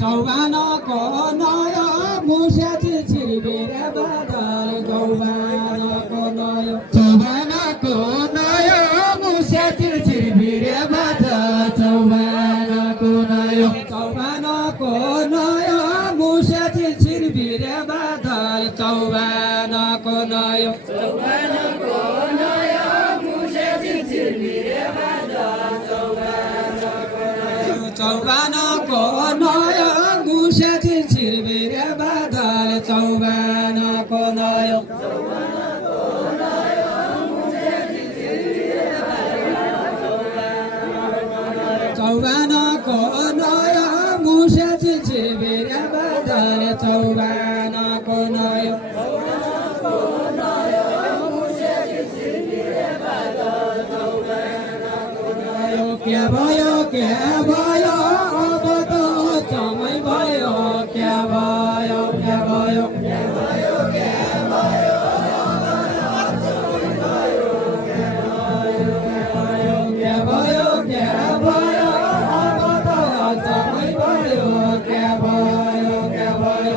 चौबानको नयो मुस्याची छिरबिर बदल चौबानको नयो चौबानको नयो मुस्याची छिरबिर बदल चौबानको नयो चौबानको नयो मुस्याची छिरबिर बदल चौबानको नयो चौबानको नयो मुस्याची छिरबिर बदल चौबानको नयो मुस्याची छिरबिर बदल चौबानको नयो चौबानको नयो मुस्याची छिरबिर बदल चौबानको नयो क्या भयो अब त समय भयो क्या भयो क्या भयो क्या भयो अब त समय भयो क्या भयो क्या भयो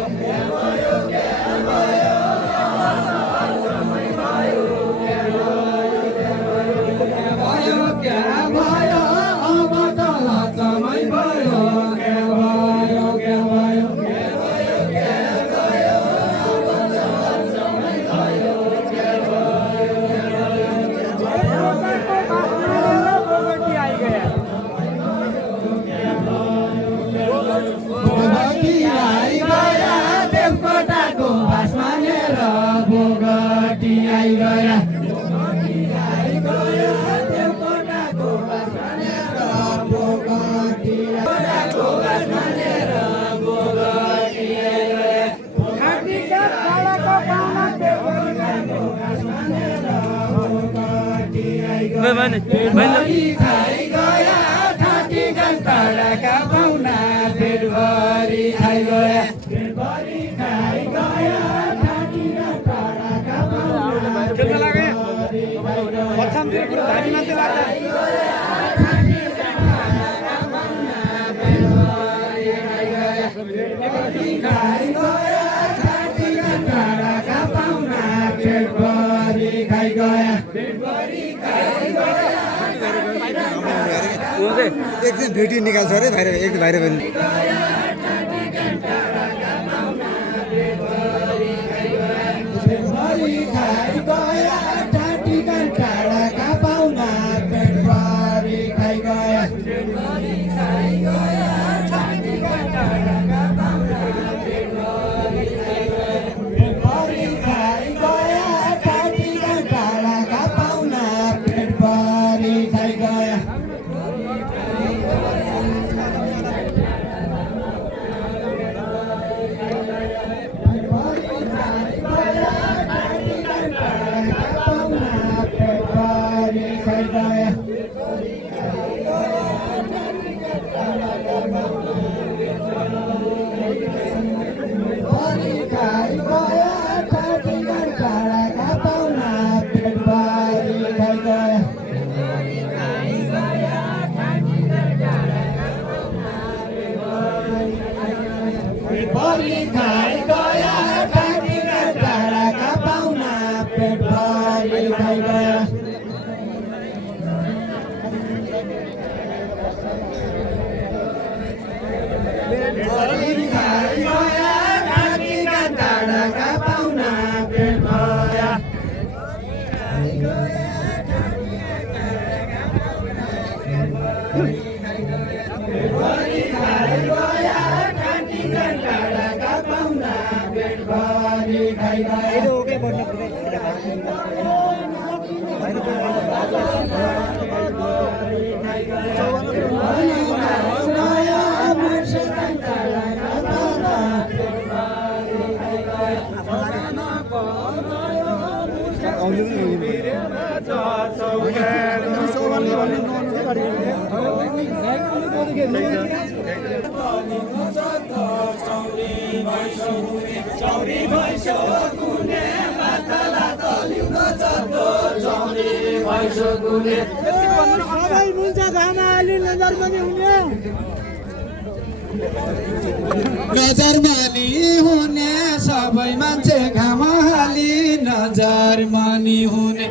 देवकोटाको बास मानेर बोगटी आइगया देवकोटाको बास मानेर बोगटी आइगया कालाको पाना देवकोटाको बास मानेर बोगटी आइगया ठाटी घण्टाका पाउना पेटभरि खाइगया एक दिन भिडियो निकाल्छ अरे भाइरल एक दिन भाइरल पनि चौरी भैसो कुने माताला तल्युन सुकुले सबै मुन्छ घामा अलि नजरमनी हुने नजरमनी हुने सबै मान्छे घाम हाली नजरमनी हुने